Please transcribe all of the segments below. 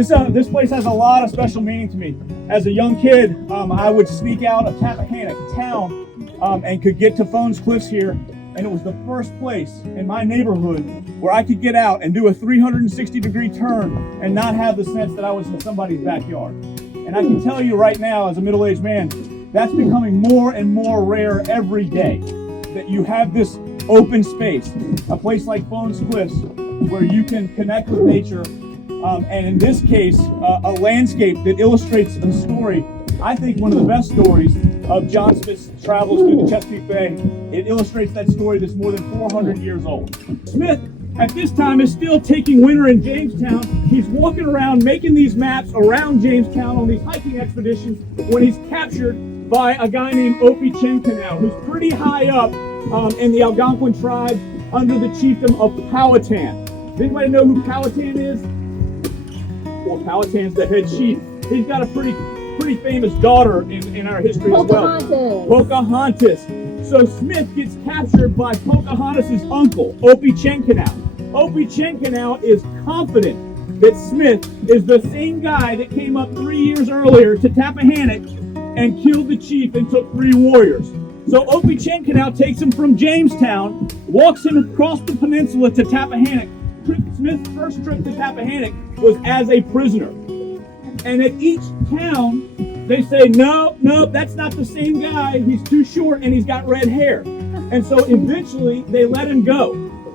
This place has a lot of special meaning to me. As a young kid, I would sneak out of Tappahannock town and could get to Phones Cliffs here, and it was the first place in my neighborhood where I could get out and do a 360-degree turn and not have the sense that I was in somebody's backyard. And I can tell you right now, as a middle-aged man, that's becoming more and more rare every day, that you have this open space, a place like Phones Cliffs, where you can connect with nature, and in this case, a landscape that illustrates a story, I think one of the best stories of John Smith's travels through the Chesapeake Bay. It illustrates that story that's more than 400 years old. Smith, at this time, is still taking winter in Jamestown. He's walking around making these maps around Jamestown on these hiking expeditions when he's captured by a guy named Opie-Chencanow, who's pretty high up in the Algonquin tribe under the chiefdom of Powhatan. Does anybody know who Powhatan is? Well, Powhatan's the head chief. He's got a pretty famous daughter in our history as well. Pocahontas. So Smith gets captured by Pocahontas' uncle, Opie-Chencanow. Opie-Chencanow is confident that Smith is the same guy that came up 3 years earlier to Tappahannock and killed the chief and took 3 warriors. So Opie-Chencanow takes him from Jamestown, walks him across the peninsula to Tappahannock. Smith's first trip to Tappahannock was as a prisoner. And at each town, they say, no, that's not the same guy. He's too short and he's got red hair. And so eventually they let him go.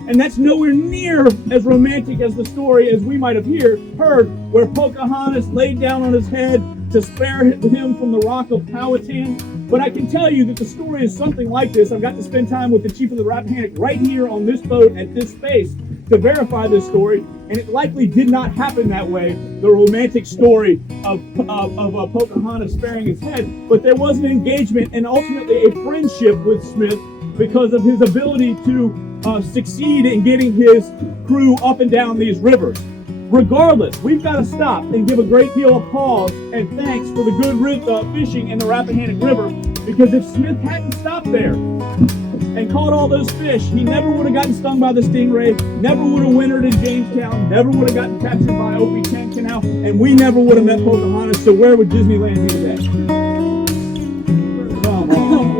And that's nowhere near as romantic as the story as we might have heard, where Pocahontas laid down on his head to spare him from the rock of Powhatan. But I can tell you that the story is something like this. I've got to spend time with the chief of the Rappahannock right here on this boat at this space to verify this story, and it likely did not happen that way, the romantic story of Pocahontas sparing his head, but there was an engagement and ultimately a friendship with Smith because of his ability to succeed in getting his crew up and down these rivers. Regardless, we've got to stop and give a great deal of pause and thanks for the good fishing in the Rappahannock River, because if Smith hadn't stopped there and caught all those fish, he never would have gotten stung by the stingray, never would have wintered in Jamestown, never would have gotten captured by Opie-Chencanow, and we never would have met Pocahontas. So where would Disneyland be today? Come on.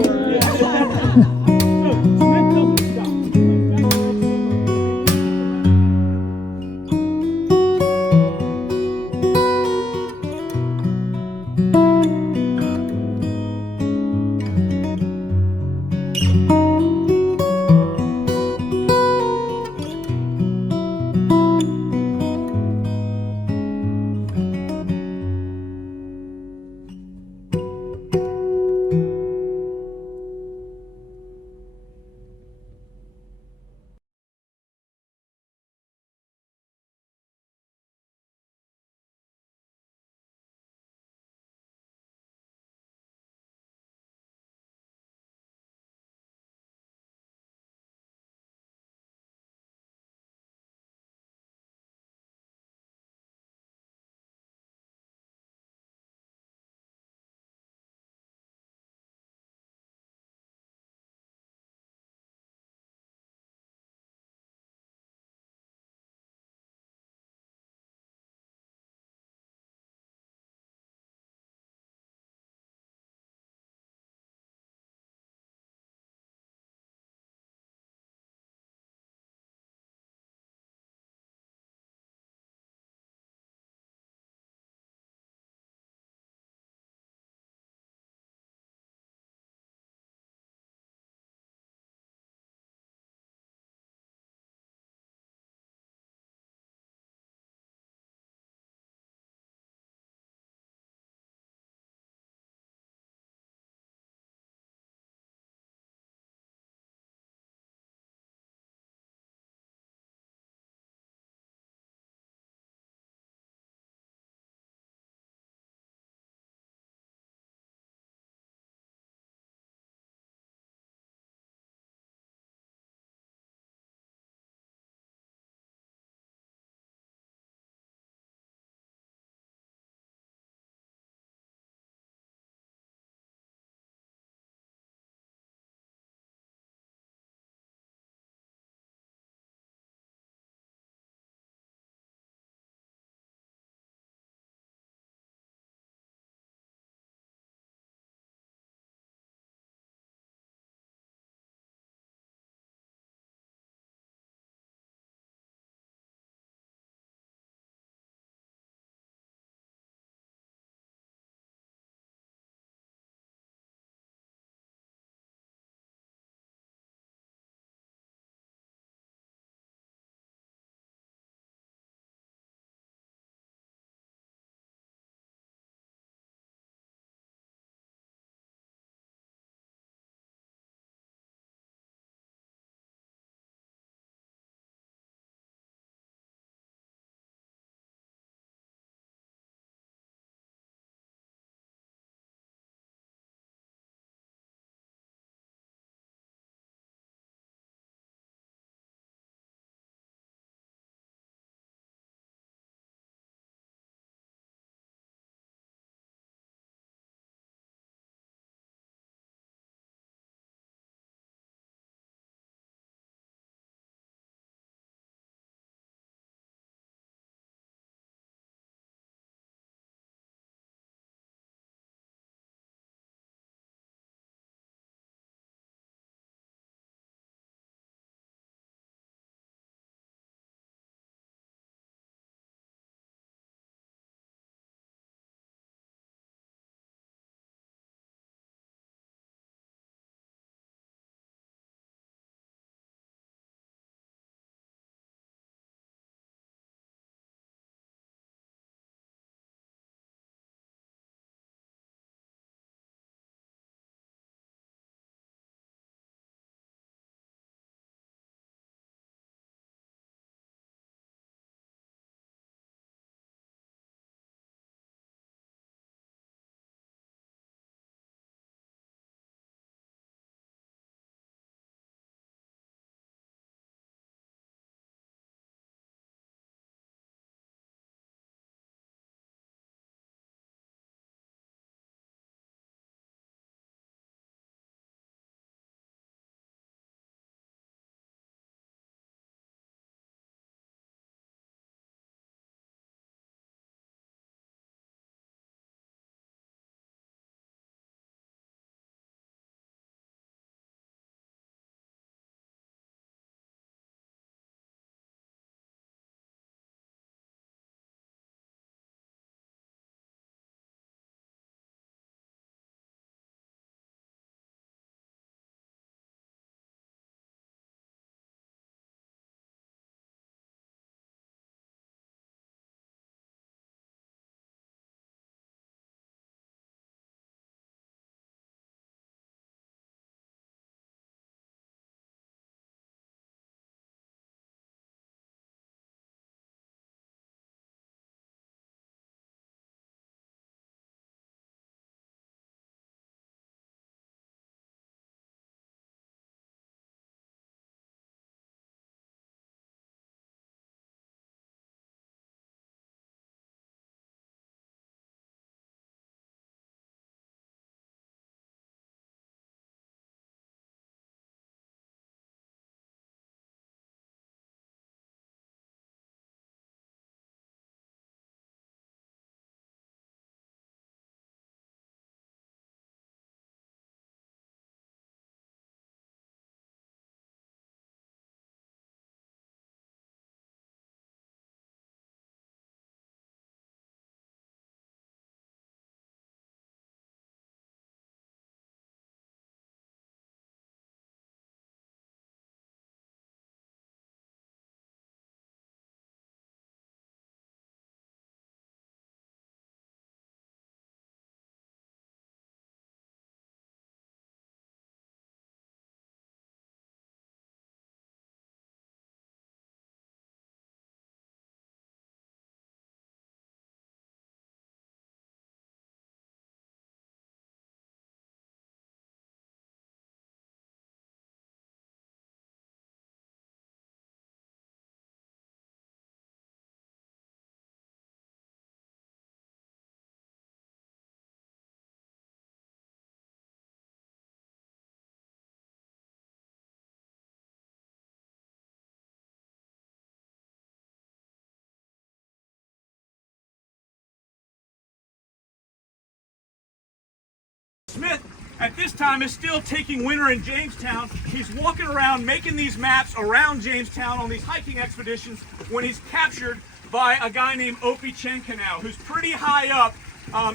at this time is still taking winter in Jamestown. He's walking around making these maps around Jamestown on these hiking expeditions when he's captured by a guy named Opichencanao, who's pretty high up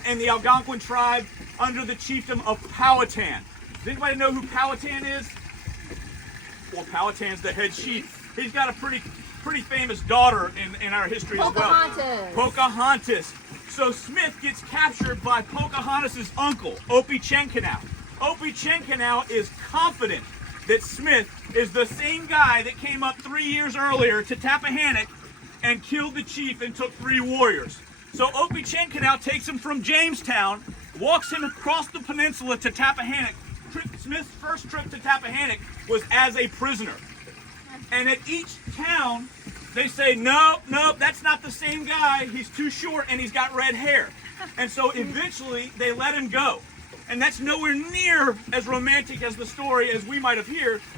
in the Algonquin tribe under the chiefdom of Powhatan. Does anybody know who Powhatan is? Well, Powhatan's the head chief. He's got a pretty famous daughter in our history as well. Pocahontas. So Smith gets captured by Pocahontas' uncle, Opichencanao. Opichencanao is confident that Smith is the same guy that came up 3 years earlier to Tappahannock and killed the chief and took 3 warriors. So Opichencanao takes him from Jamestown, walks him across the peninsula to Tappahannock. Smith's first trip to Tappahannock was as a prisoner. And at each town, they say, no, that's not the same guy. He's too short and he's got red hair. And so eventually they let him go. And that's nowhere near as romantic as the story as we might have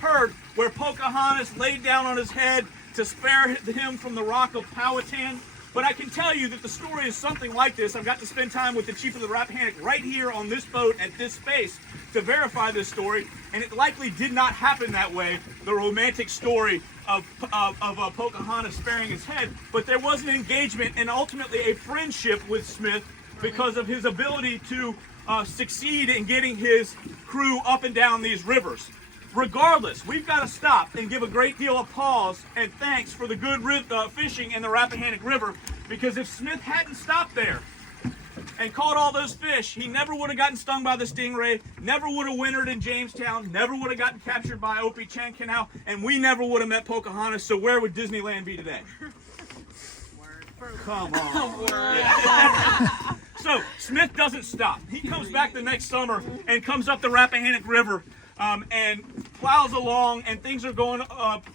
heard, where Pocahontas laid down on his head to spare him from the rock of Powhatan. But I can tell you that the story is something like this. I've got to spend time with the chief of the Rappahannock right here on this boat at this space to verify this story, and it likely did not happen that way, the romantic story of Pocahontas sparing his head, but there was an engagement and ultimately a friendship with Smith because of his ability to succeed in getting his crew up and down these rivers. Regardless, we've got to stop and give a great deal of pause and thanks for the good fishing in the Rappahannock River, because if Smith hadn't stopped there and caught all those fish, he never would have gotten stung by the stingray, never would have wintered in Jamestown, never would have gotten captured by Opichencanao, and we never would have met Pocahontas. So where would Disneyland be today? Come on. Yeah. So Smith doesn't stop. He comes back the next summer and comes up the Rappahannock River and plows along, and things are going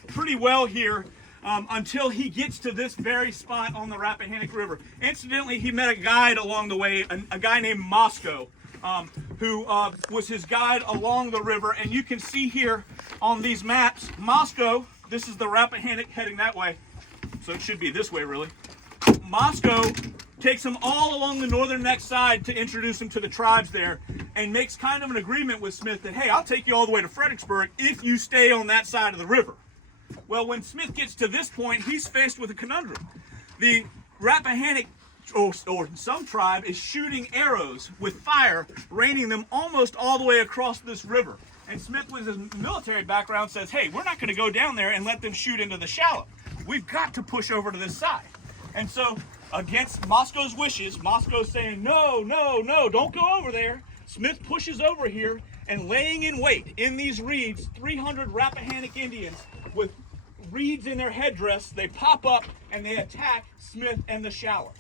pretty well here until he gets to this very spot on the Rappahannock River. Incidentally, he met a guide along the way, a guy named Moscow, who was his guide along the river. And you can see here on these maps, Moscow, this is the Rappahannock heading that way, so it should be this way really. Moscow takes him all along the northern neck side to introduce him to the tribes there, and makes kind of an agreement with Smith that, hey, I'll take you all the way to Fredericksburg if you stay on that side of the river. Well, when Smith gets to this point, he's faced with a conundrum. The Rappahannock, or some tribe, is shooting arrows with fire, raining them almost all the way across this river. And Smith, with his military background, says, hey, we're not going to go down there and let them shoot into the shallow. We've got to push over to this side. And so, against Moscow's wishes, Moscow's saying, no, don't go over there. Smith pushes over here, and laying in wait in these reeds, 300 Rappahannock Indians with reeds in their headdress, they pop up and they attack Smith and the shallow.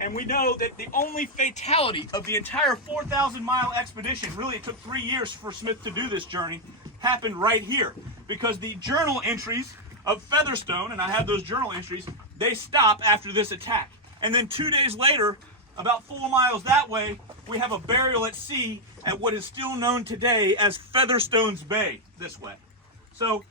And we know that the only fatality of the entire 4,000-mile expedition, really it took 3 years for Smith to do this journey, happened right here. Because the journal entries of Featherstone, and I have those journal entries, they stop after this attack. And then 2 days later, about 4 miles that way, we have a burial at sea at what is still known today as Featherstone's Bay, this way. So,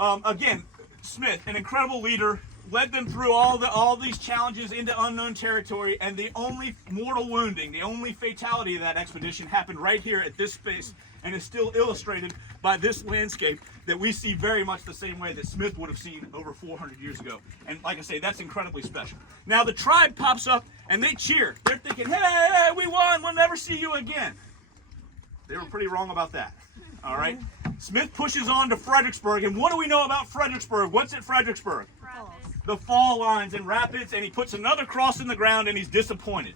again, Smith, an incredible leader, led them through all these challenges into unknown territory, and the only mortal wounding, the only fatality of that expedition happened right here at this space, and is still illustrated by this landscape that we see very much the same way that Smith would have seen over 400 years ago. And like I say, that's incredibly special. Now the tribe pops up and they cheer. They're thinking, hey, we won, we'll never see you again. They were pretty wrong about that. All right. Smith pushes on to Fredericksburg, and what do we know about Fredericksburg? What's at Fredericksburg? Rapids. The fall lines and rapids, and he puts another cross in the ground, and he's disappointed.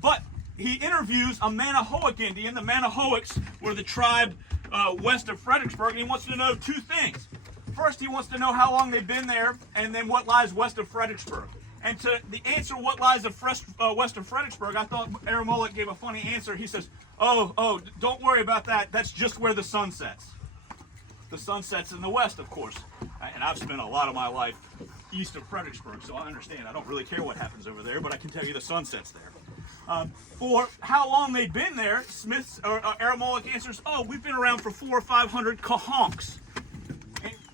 But he interviews a Manahoac Indian. The Manahoacs were the tribe west of Fredericksburg, and he wants to know 2 things. First, he wants to know how long they've been there, and then what lies west of Fredericksburg. And to the answer, what lies west of Fredericksburg, I thought Aramulek gave a funny answer. He says, oh, don't worry about that. That's just where the sun sets. The sun sets in the west, of course. And I've spent a lot of my life east of Fredericksburg, so I understand. I don't really care what happens over there, but I can tell you the sun sets there. For how long they'd been there, Aramulek answers, oh, we've been around for 400 or 500 kahonks.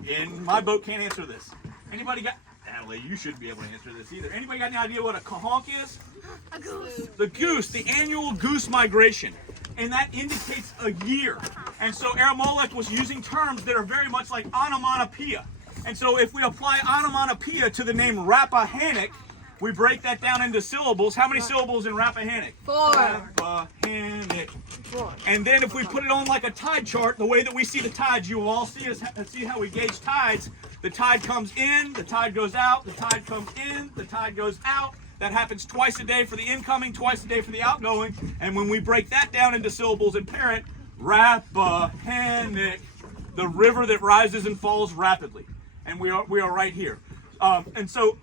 And my boat can't answer this. Anybody got... Natalie, you shouldn't be able to answer this either. Anybody got any idea what a kahonk is? A goose. The goose, the annual goose migration. and that indicates a year. And so Aramolech was using terms that are very much like onomatopoeia. And so if we apply onomatopoeia to the name Rappahannock, we break that down into syllables. How many syllables in Rappahannock? 4. Rappahannock. And then if we put it on like a tide chart, the way that we see the tides, you will all see how we gauge tides. The tide comes in, the tide goes out, the tide comes in, the tide goes out. That happens twice a day for the incoming, twice a day for the outgoing. And when we break that down into syllables and parent, Rappahannock, the river that rises and falls rapidly. And we are right here. And so,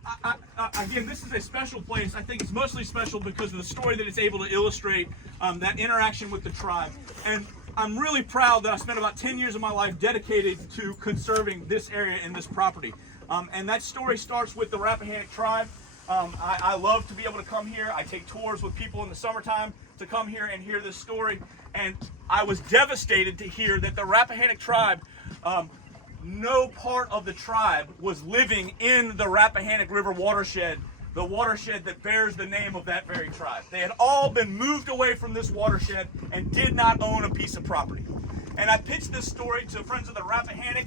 again, this is a special place. I think it's mostly special because of the story that it's able to illustrate, that interaction with the tribe. And I'm really proud that I spent about 10 years of my life dedicated to conserving this area and this property. And that story starts with the Rappahannock tribe. I love to be able to come here. I take tours with people in the summertime to come here and hear this story. And I was devastated to hear that the Rappahannock tribe, no part of the tribe was living in the Rappahannock River watershed, the watershed that bears the name of that very tribe. They had all been moved away from this watershed and did not own a piece of property. And I pitched this story to friends of the Rappahannock.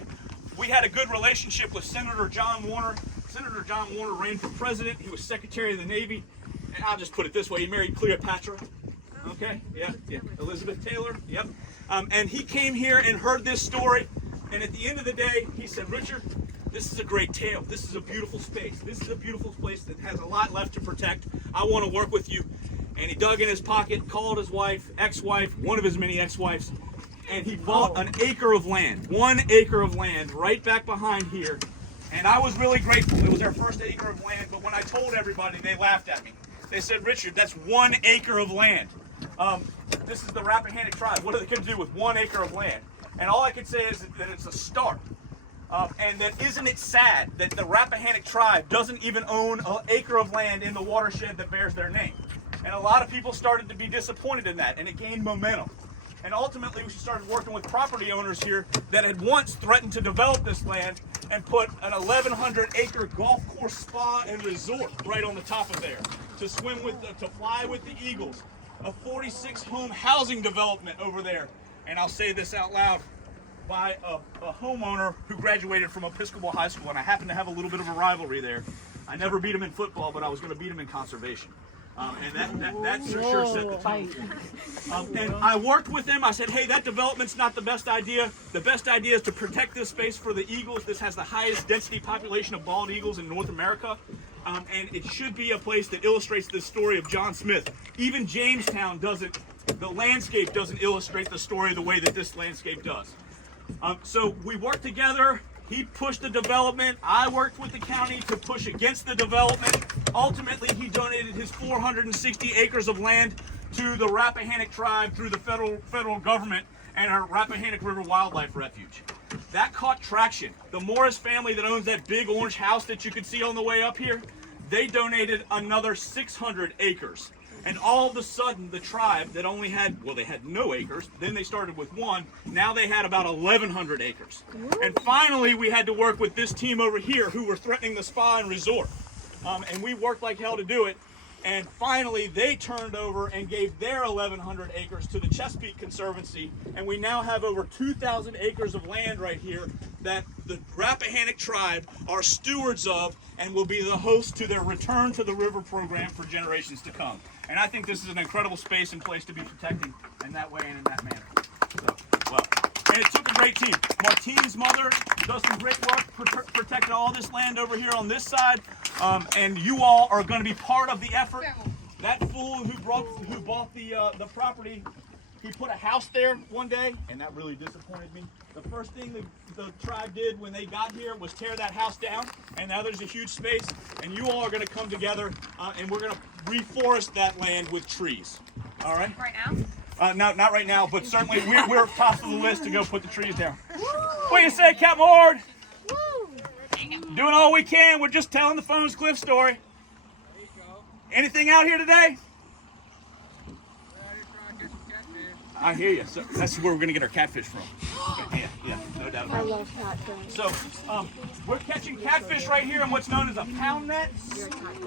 We had a good relationship with Senator John Warner. Senator John Warner ran for president. He was Secretary of the Navy. And I'll just put it this way, he married Cleopatra. Okay, yeah. Elizabeth Taylor, yep. And he came here and heard this story. And at the end of the day, he said, Richard, this is a great tale. This is a beautiful space. This is a beautiful place that has a lot left to protect. I want to work with you. And he dug in his pocket, called his wife, ex-wife, one of his many ex-wives, and he bought an acre of land, 1 acre of land right back behind here. And I was really grateful. It was our first acre of land, but when I told everybody, they laughed at me. They said, Richard, that's 1 acre of land. This is the Rappahannock tribe. What are they going to do with 1 acre of land? And all I can say is that it's a start. And that isn't it sad that the Rappahannock tribe doesn't even own an acre of land in the watershed that bears their name. And a lot of people started to be disappointed in that, and it gained momentum. And ultimately, we started working with property owners here that had once threatened to develop this land and put an 1,100-acre golf course, spa, and resort right on the top of there to swim with, to fly with the eagles. A 46-home housing development over there. And I'll say this out loud, by a homeowner who graduated from Episcopal High School, and I happen to have a little bit of a rivalry there. I never beat him in football, but I was going to beat him in conservation. And that sure set the tone. And I worked with him. I said, hey, that development's not the best idea. The best idea is to protect this space for the eagles. This has the highest density population of bald eagles in North America. And it should be a place that illustrates the story of John Smith. Even Jamestown doesn't, the landscape doesn't illustrate the story the way that this landscape does. So we worked together. He pushed the development. I worked with the county to push against the development. Ultimately, he donated his 460 acres of land to the Rappahannock tribe through the federal government and our Rappahannock River Wildlife Refuge. That caught traction. The Morris family that owns that big orange house that you can see on the way up here, they donated another 600 acres. And all of a sudden, the tribe that only had, well, they had no acres, then they started with 1, now they had about 1,100 acres. And finally, we had to work with this team over here who were threatening the spa and resort. And we worked like hell to do it. And finally, they turned over and gave their 1,100 acres to the Chesapeake Conservancy. And we now have over 2,000 acres of land right here that the Rappahannock tribe are stewards of and will be the host to their Return to the River program for generations to come. And I think this is an incredible space and place to be protecting in that way and in that manner. So, well, and it took a great team. Martine's mother does some great work protecting all this land over here on this side. And you all are going to be part of the effort. That fool who bought the property, he put a house there one day, and that really disappointed me. The first thing the tribe did when they got here was tear that house down, and now there's a huge space, and you all are going to come together, and we're going to reforest that land with trees. All right? Right now? No, not right now, but certainly we're top of the list to go put the trees down. What do you say, Captain Ward? Doing all we can. We're just telling the Phones Cliff story. Anything out here today? I hear you. So that's where we're going to get our catfish from. Yeah, no doubt about it. I love catfish. So we're catching catfish right here in what's known as a pound net.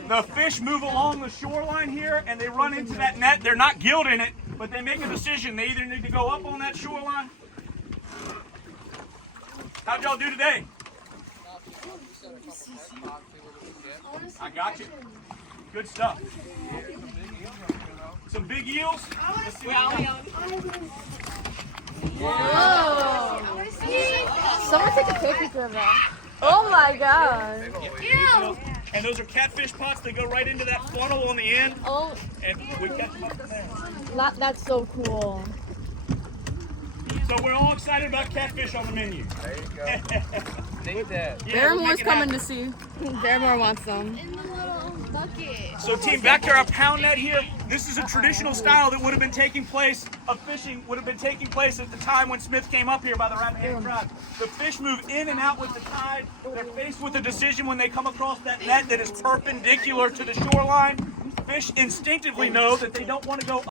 The fish move along the shoreline here, and they run into that net. They're not gilled in it. but they make a decision. They either need to go up on that shoreline. How'd y'all do today? I got you. Good stuff. Some big eels. Whoa! Someone take a picture of that. Oh my god. And those are catfish pots. They go right into that funnel on the end. Oh, And we catch them up from there. that's so cool. So we're all excited about catfish on the menu. There you go. Take that. Yeah, Barrymore's coming to see. Barrymore wants some. In the little bucket. So team, back to our pound net here. This is a traditional style that would have been taking place of fishing, would have been taking place at the time when Smith came up here by the Rappahannock tribe. The fish move in and out with the tide. They're faced with a decision when they come across that net that is perpendicular to the shoreline. Fish instinctively know that they don't want to go